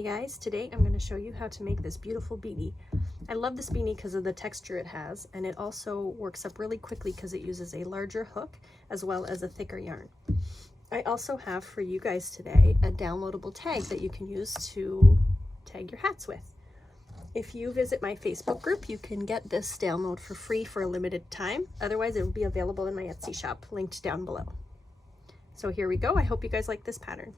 Hey guys, today I'm going to show you how to make this beautiful beanie. I love this beanie because of the texture it has, and it also works up really quickly because it uses a larger hook as well as a thicker yarn. I also have for you guys today a downloadable tag that you can use to tag your hats with. If you visit my Facebook group, you can get this download for free for a limited time. Otherwise, it will be available in my Etsy shop, linked down below. So here we go. I hope you guys like this pattern.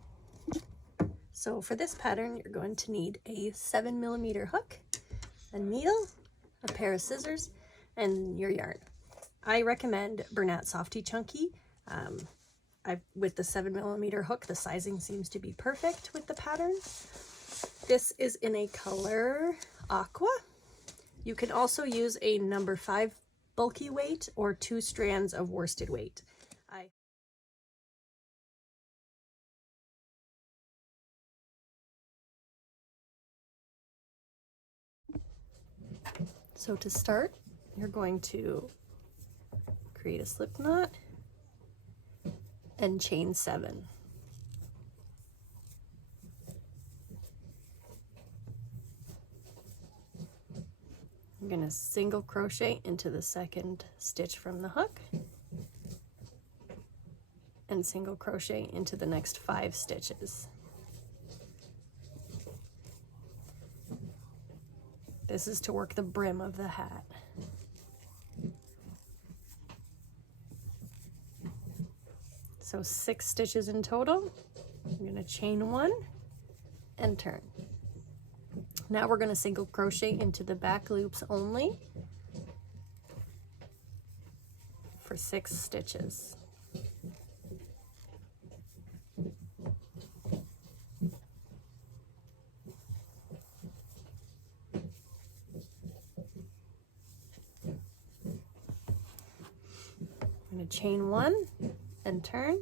So for this pattern, you're going to need a 7mm hook, a needle, a pair of scissors, and your yarn. I recommend Bernat Softy Chunky. With the 7mm hook, the sizing seems to be perfect with the pattern. This is in a color aqua. You can also use a number 5 bulky weight or 2 strands of worsted weight. So to start, you're going to create a slip knot and chain 7. I'm going to single crochet into the second stitch from the hook and single crochet into the next 5 stitches. This is to work the brim of the hat. So 6 stitches in total. I'm going to chain 1 and turn. Now we're going to single crochet into the back loops only for 6 stitches. I'm going to chain 1 and turn,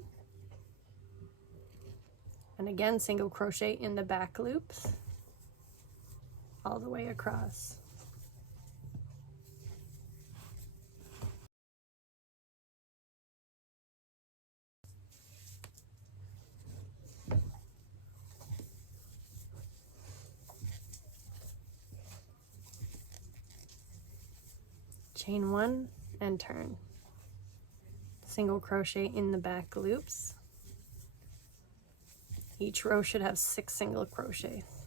and again single crochet in the back loops all the way across. Chain 1 and turn. Single crochet in the back loops. Each row should have 6 single crochets.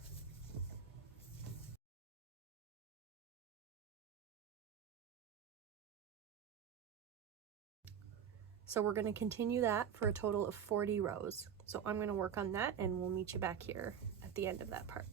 So we're going to continue that for a total of 40 rows. So I'm going to work on that and we'll meet you back here at the end of that part.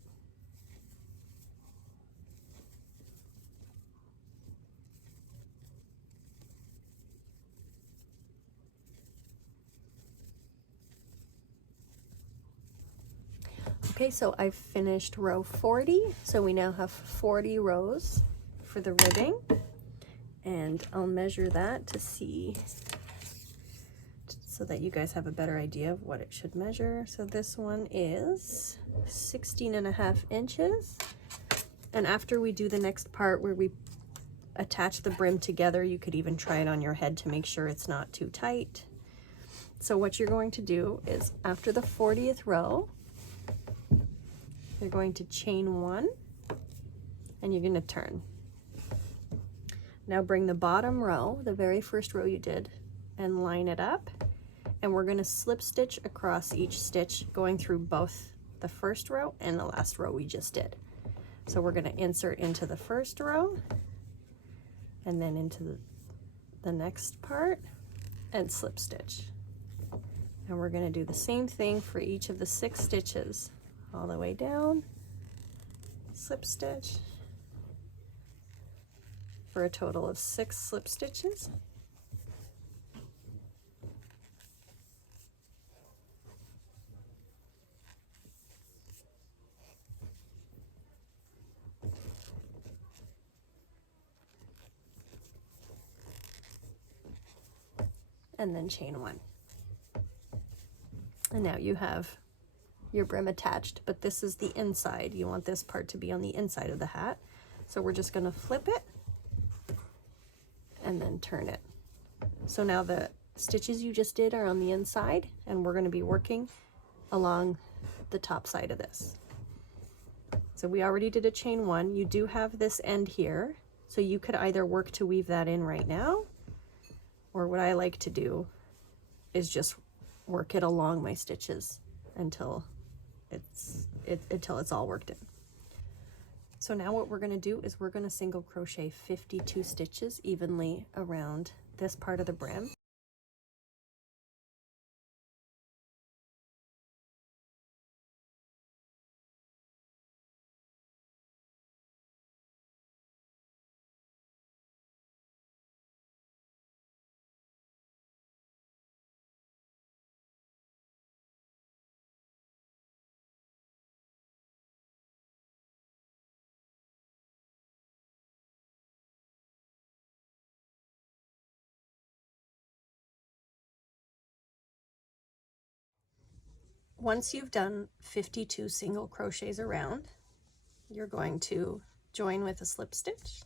Okay, so I've finished row 40, so we now have 40 rows for the ribbing, and I'll measure that to see, so that you guys have a better idea of what it should measure. So this one is 16.5 inches, and after we do the next part where we attach the brim together, you could even try it on your head to make sure it's not too tight. So what you're going to do is after the 40th row, you're going to chain 1 and you're going to turn. Now bring the bottom row, the very first row you did, and line it up, and we're going to slip stitch across each stitch going through both the first row and the last row we just did. So we're going to insert into the first row and then into the next part and slip stitch. And we're going to do the same thing for each of the 6 stitches. All the way down, slip stitch, for a total of 6 slip stitches. And then chain 1. And now you have your brim attached, but this is the inside. You want this part to be on the inside of the hat. So we're just going to flip it and then turn it. So now the stitches you just did are on the inside, and we're going to be working along the top side of this. So we already did a chain 1. You do have this end here, so you could either work to weave that in right now, or what I like to do is just work it along my stitches until it's all worked in. So now what we're going to do is we're going to single crochet 52 stitches evenly around this part of the brim. Once you've done 52 single crochets around, you're going to join with a slip stitch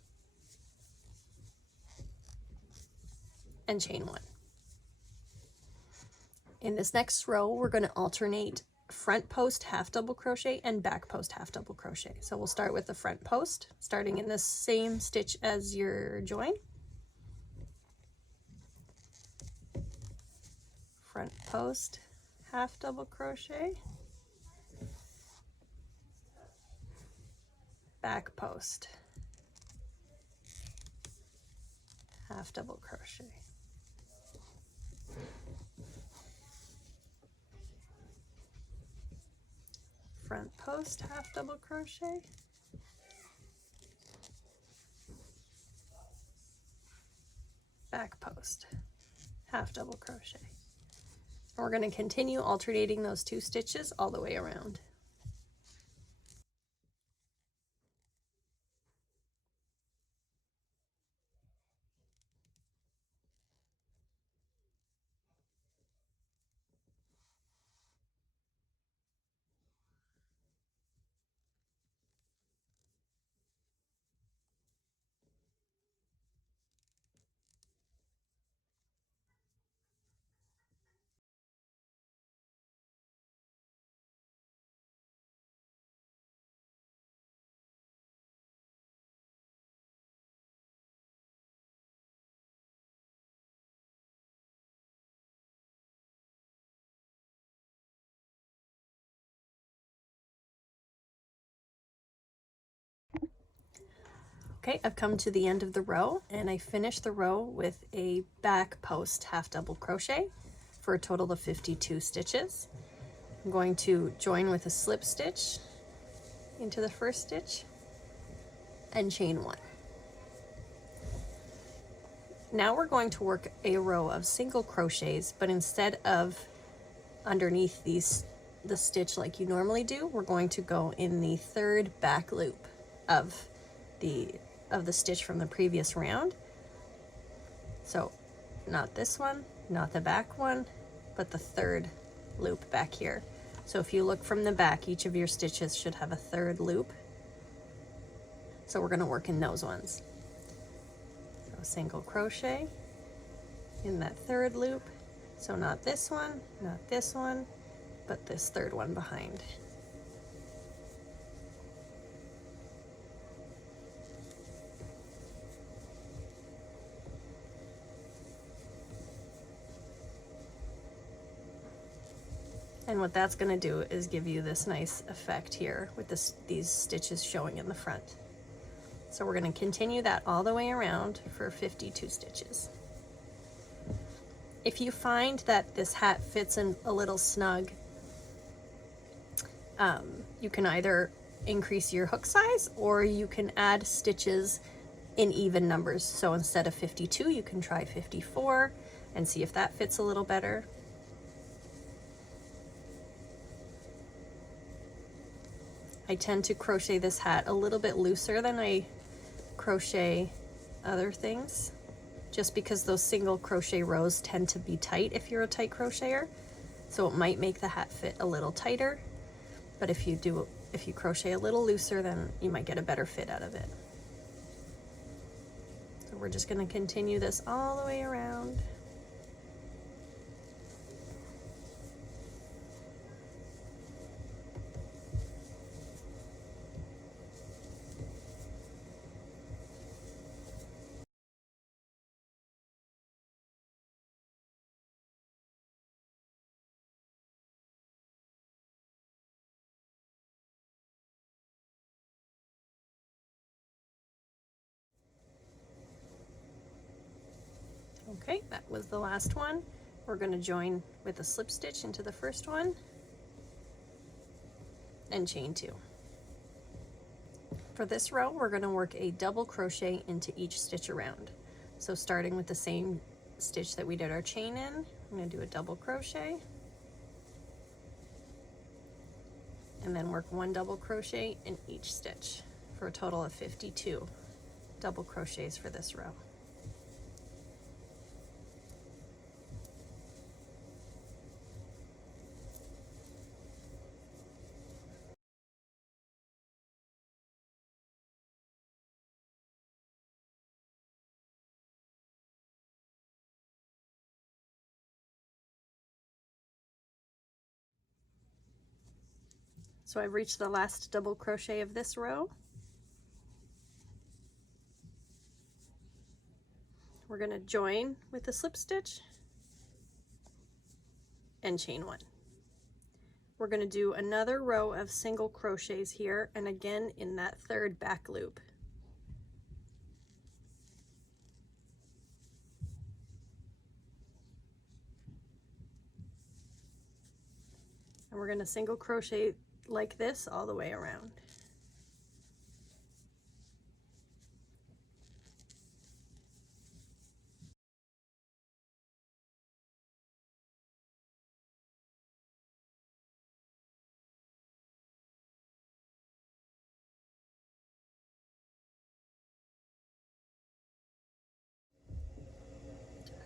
and chain 1. In this next row, we're going to alternate front post half double crochet and back post half double crochet. So we'll start with the front post, starting in the same stitch as your join. Front post half double crochet, back post half double crochet, front post half double crochet, back post half double crochet. And we're going to continue alternating those 2 stitches all the way around. Okay, I've come to the end of the row and I finished the row with a back post half double crochet for a total of 52 stitches. I'm going to join with a slip stitch into the first stitch and chain 1. Now we're going to work a row of single crochets, but instead of underneath the stitch like you normally do, we're going to go in the 3rd back loop of the stitch from the previous round. So not this one, not the back one, but the 3rd loop back here. So if you look from the back, each of your stitches should have a 3rd loop. So we're going to work in those ones. So single crochet in that 3rd loop. So not this one, but this 3rd one behind. And what that's going to do is give you this nice effect here with these stitches showing in the front. So we're going to continue that all the way around for 52 stitches. If you find that this hat fits in a little snug, you can either increase your hook size or you can add stitches in even numbers. So instead of 52, you can try 54 and see if that fits a little better. I tend to crochet this hat a little bit looser than I crochet other things, just because those single crochet rows tend to be tight if you're a tight crocheter. So it might make the hat fit a little tighter, but if you crochet a little looser, then you might get a better fit out of it. So we're just going to continue this all the way around. Okay, that was the last one. We're going to join with a slip stitch into the first one and chain 2. For this row, we're going to work a double crochet into each stitch around. So starting with the same stitch that we did our chain in, I'm going to do a double crochet and then work 1 double crochet in each stitch for a total of 52 double crochets for this row. So I've reached the last double crochet of this row. We're going to join with a slip stitch and chain 1. We're going to do another row of single crochets here, and again in that third back loop. And we're going to single crochet like this all the way around.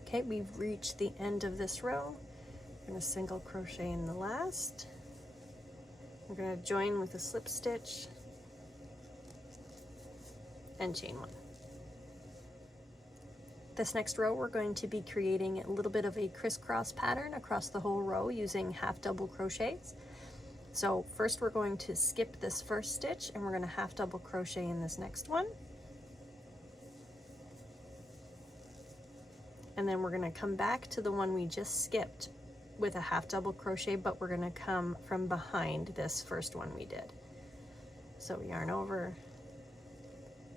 Okay, we've reached the end of this row. I'm going to single crochet in the last. We're going to join with a slip stitch and chain 1. This next row, we're going to be creating a little bit of a crisscross pattern across the whole row using half double crochets. So first we're going to skip this first stitch and we're going to half double crochet in this next one. And then we're going to come back to the one we just skipped with a half double crochet, but we're going to come from behind this first one we did. So yarn over,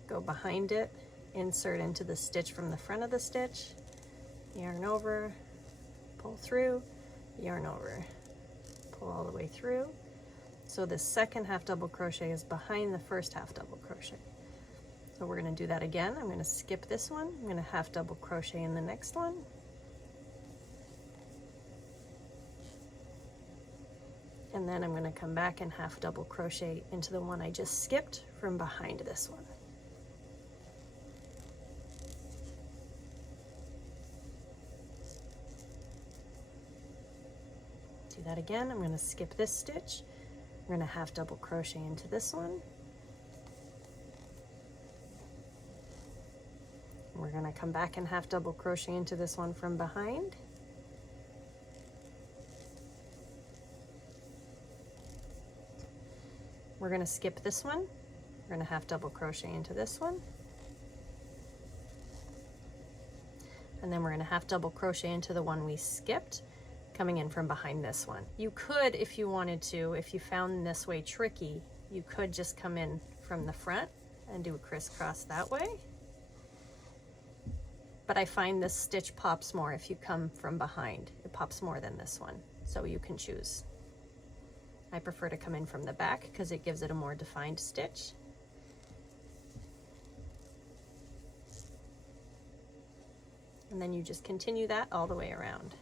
go behind it, insert into the stitch from the front of the stitch, yarn over, pull through, yarn over, pull all the way through. So the second half double crochet is behind the first half double crochet. So we're going to do that again. I'm going to skip this one. I'm going to half double crochet in the next one. And then I'm going to come back and half double crochet into the one I just skipped from behind this one. Do that again. I'm going to skip this stitch. I'm going to half double crochet into this one. We're going to come back and half double crochet into this one from behind. We're going to skip this one. We're going to half double crochet into this one. And then we're going to half double crochet into the one we skipped, coming in from behind this one. You could, if you wanted to, if you found this way tricky, you could just come in from the front and do a crisscross that way. But I find this stitch pops more if you come from behind. It pops more than this one, so you can choose. I prefer to come in from the back because it gives it a more defined stitch. And then you just continue that all the way around.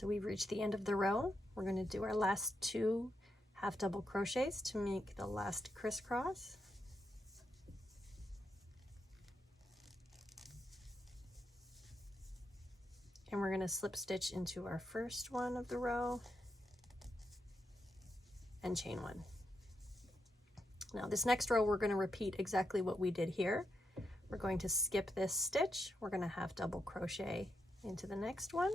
So we've reached the end of the row. We're going to do our last 2 half double crochets to make the last crisscross. And we're going to slip stitch into our first one of the row and chain 1. Now this next row we're going to repeat exactly what we did here. We're going to skip this stitch. We're going to half double crochet into the next one.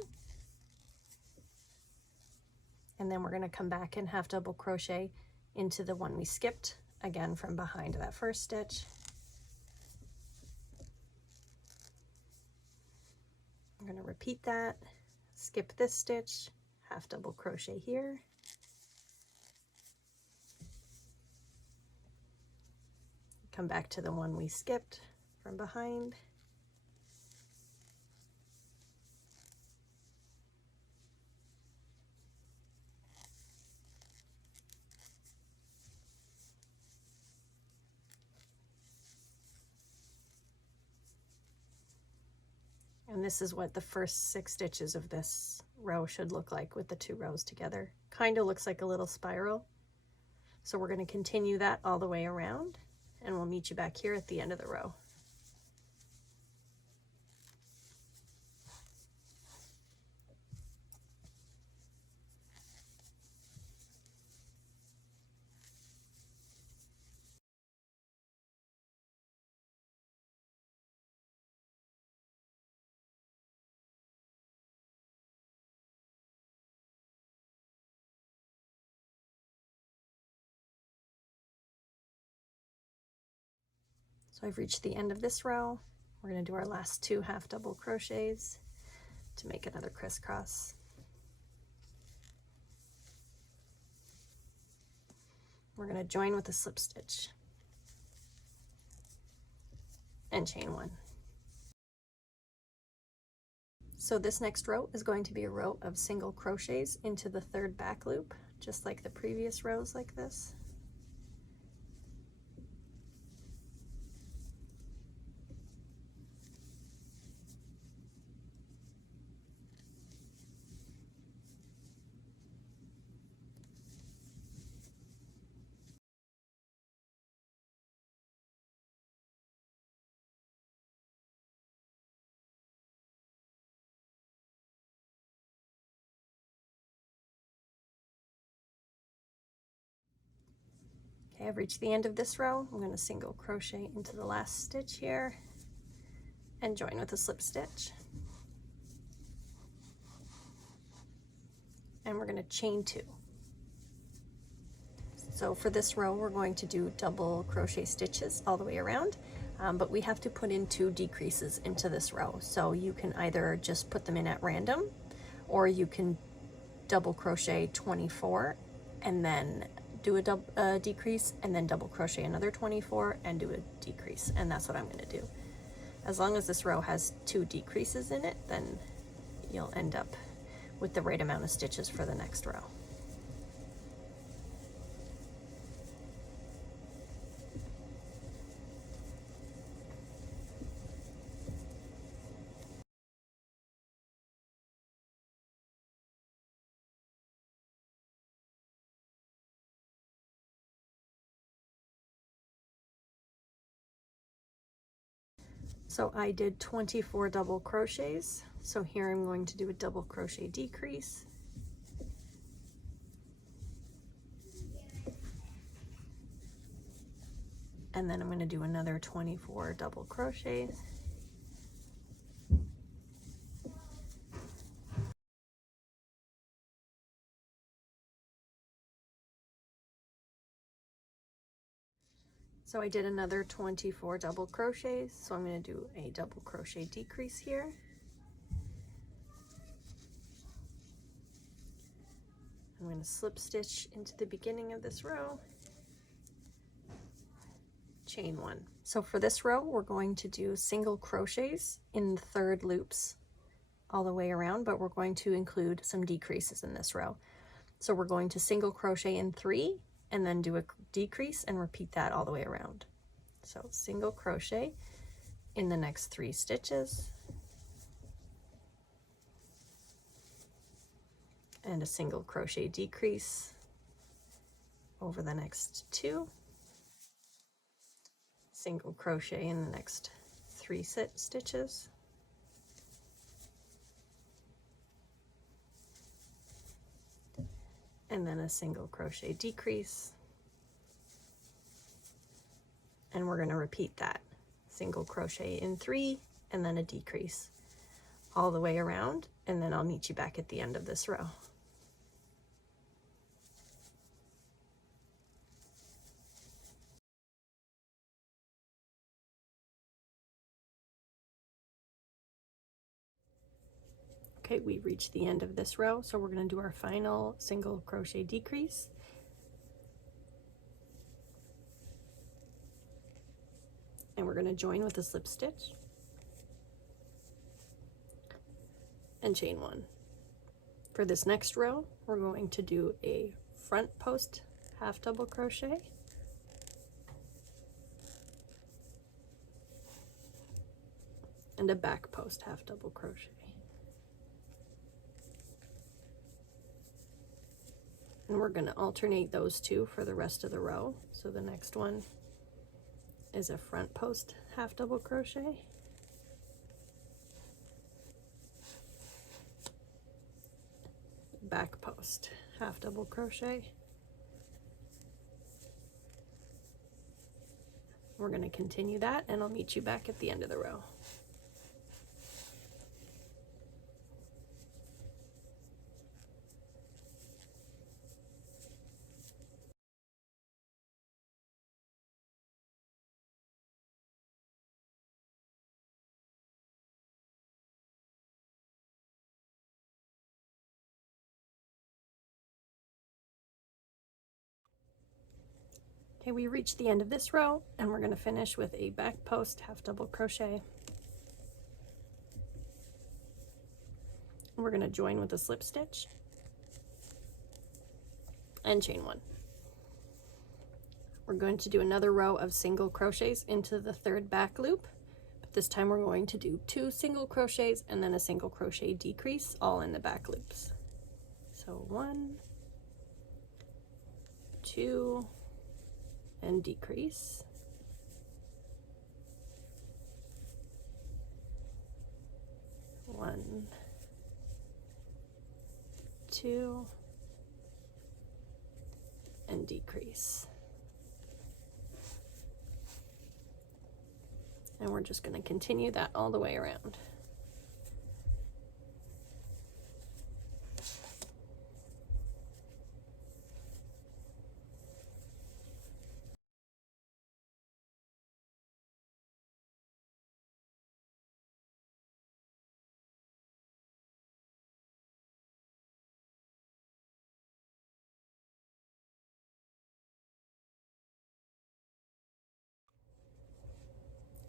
And then we're going to come back and half double crochet into the one we skipped, again from behind that first stitch. I'm going to repeat that, skip this stitch, half double crochet here, come back to the one we skipped from behind, and this is what the first 6 stitches of this row should look like with the 2 rows together. Kind of looks like a little spiral. So we're going to continue that all the way around, and we'll meet you back here at the end of the row. So I've reached the end of this row. We're going to do our last 2 half double crochets to make another crisscross. We're going to join with a slip stitch and chain 1. So this next row is going to be a row of single crochets into the 3rd back loop, just like the previous rows like this. Okay, I've reached the end of this row. I'm going to single crochet into the last stitch here and join with a slip stitch. And we're going to chain 2. So for this row, we're going to do double crochet stitches all the way around, but we have to put in 2 decreases into this row. So you can either just put them in at random, or you can double crochet 24 and then do a decrease, and then double crochet another 24 and do a decrease. And that's what I'm going to do. As long as this row has 2 decreases in it, then you'll end up with the right amount of stitches for the next row. So I did 24 double crochets. So here I'm going to do a double crochet decrease. And then I'm going to do another 24 double crochets. So I did another 24 double crochets, so I'm going to do a double crochet decrease here. I'm going to slip stitch into the beginning of this row, chain 1. So for this row, we're going to do single crochets in the 3rd loops all the way around, but we're going to include some decreases in this row. So we're going to single crochet in 3 and then do a decrease and repeat that all the way around. So single crochet in the next 3 stitches and a single crochet decrease over the next 2, single crochet in the next 3 stitches, and then a single crochet decrease, and we're going to repeat that, single crochet in 3 and then a decrease all the way around, and then I'll meet you back at the end of this row. Okay, we've reached the end of this row, so we're going to do our final single crochet decrease. And we're going to join with a slip stitch and chain one. For this next row, we're going to do a front post half double crochet, and a back post half double crochet. And we're going to alternate those two for the rest of the row. So the next one is a front post half double crochet, back post half double crochet. We're going to continue that, and I'll meet you back at the end of the row. Okay, we reached the end of this row, and we're going to finish with a back post half double crochet. We're going to join with a slip stitch and chain one. We're going to do another row of single crochets into the third back loop, but this time we're going to do 2 single crochets and then a single crochet decrease, all in the back loops. So 1, 2, and decrease. 1, 2, and decrease. And we're just going to continue that all the way around.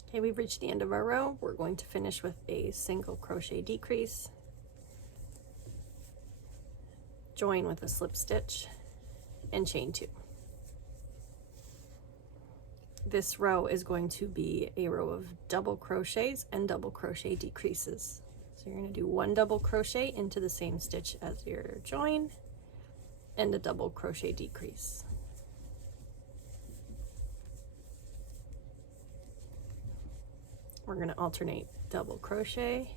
Okay, we've reached the end of our row. We're going to finish with a single crochet decrease, join with a slip stitch, and chain 2. This row is going to be a row of double crochets and double crochet decreases. So you're going to do 1 double crochet into the same stitch as your join and a double crochet decrease. We're going to alternate double crochet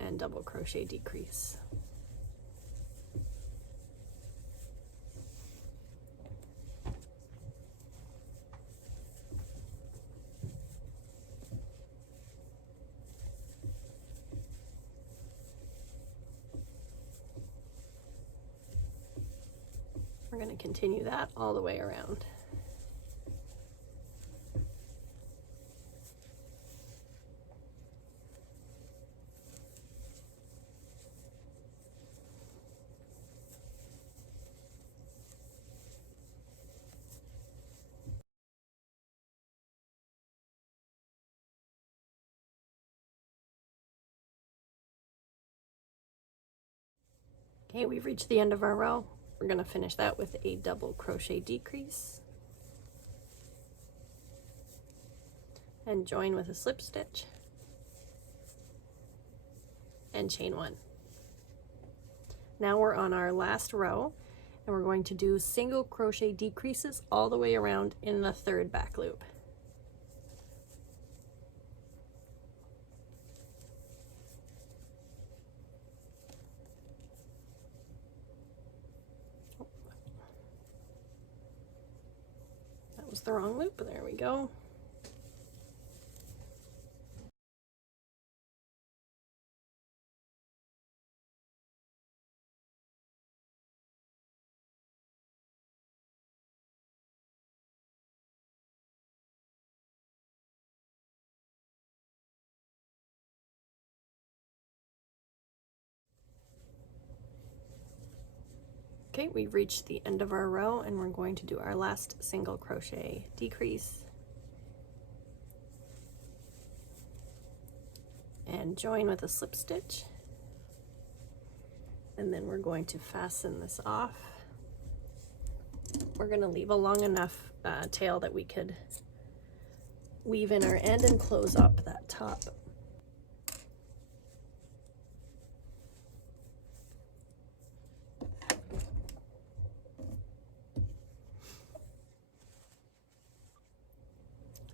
and double crochet decrease. We're going to continue that all the way around. Okay, we've reached the end of our row. We're going to finish that with a double crochet decrease and join with a slip stitch and chain 1. Now we're on our last row, and we're going to do single crochet decreases all the way around in the third back loop. That was the wrong loop. There we go. Okay, we've reached the end of our row and we're going to do our last single crochet. Decrease and join with a slip stitch, and then we're going to fasten this off. We're going to leave a long enough tail that we could weave in our end and close up that top.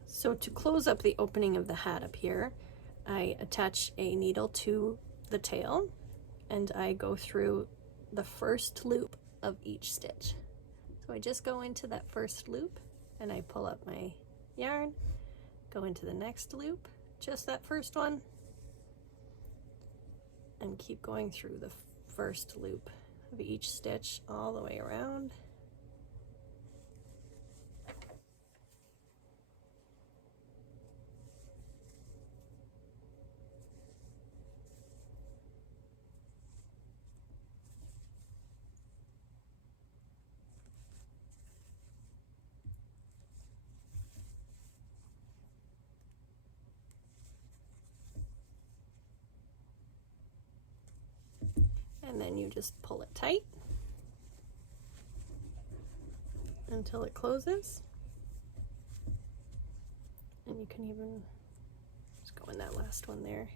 So to close up the opening of the hat up here, I attach a needle to the tail and I go through the first loop of each stitch. So I just go into that first loop and I pull up my yarn, go into the next loop, just that first one, and keep going through the first loop of each stitch all the way around. And then you just pull it tight until it closes. And you can even just go in that last one there.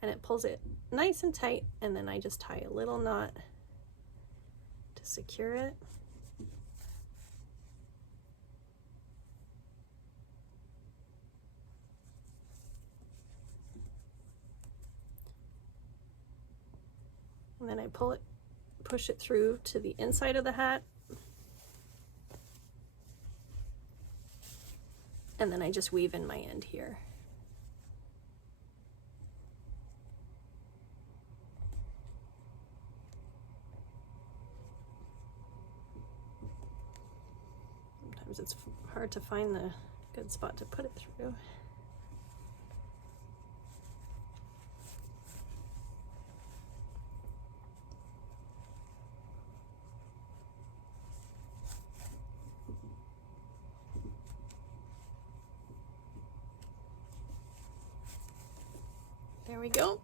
And it pulls it nice and tight, and then I just tie a little knot to secure it. And then I pull it, push it through to the inside of the hat. And then I just weave in my end here. Sometimes it's hard to find the good spot to put it through. There we go.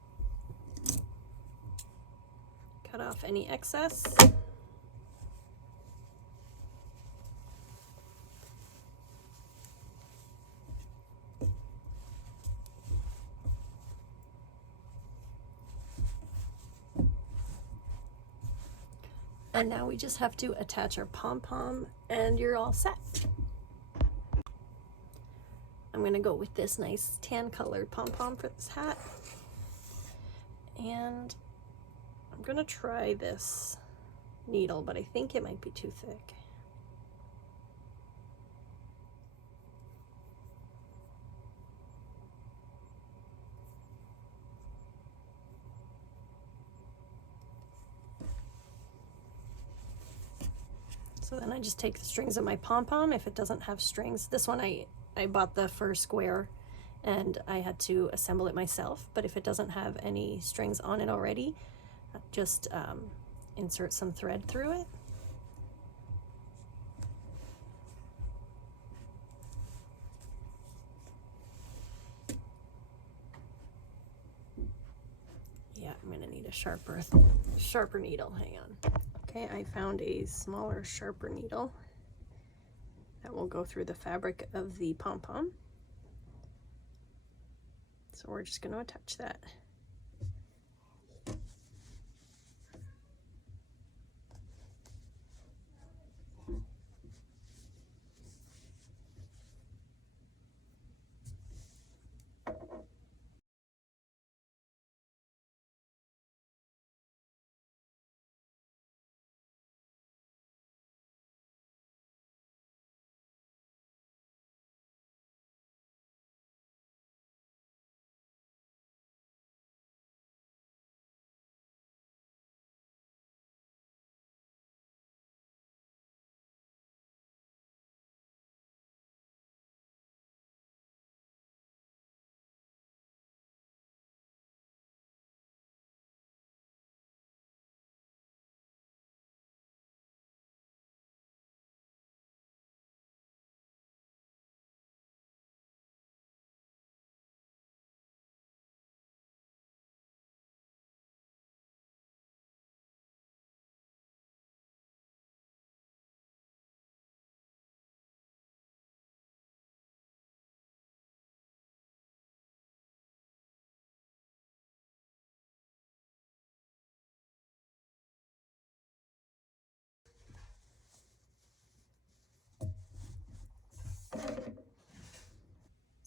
Cut off any excess. And now we just have to attach our pom-pom and you're all set. I'm gonna go with this nice tan colored pom-pom for this hat. And I'm gonna try this needle, but I think it might be too thick. So then I just take the strings of my pom-pom. If it doesn't have strings, this one I bought the fur square and I had to assemble it myself, but if it doesn't have any strings on it already, just insert some thread through it. Yeah, I'm gonna need a sharper needle, hang on. Okay, I found a smaller, sharper needle that will go through the fabric of the pom-pom. So we're just going to attach that.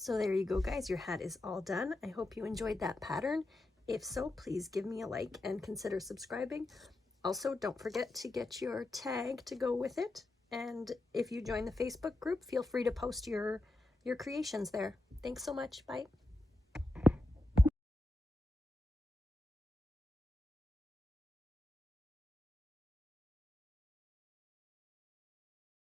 So there you go, guys. Your hat is all done. I hope you enjoyed that pattern. If so, please give me a like and consider subscribing. Also, don't forget to get your tag to go with it. And if you join the Facebook group, feel free to post your creations there. Thanks so much. Bye.